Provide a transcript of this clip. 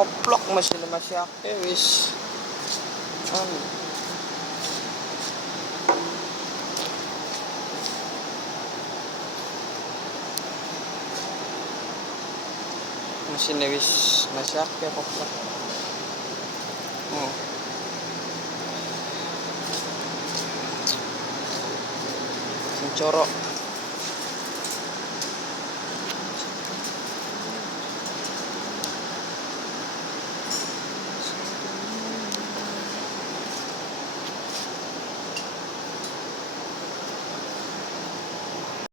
koplok mesin masih akeh wis. Mesin wis masih akeh koplok. Oh. Corok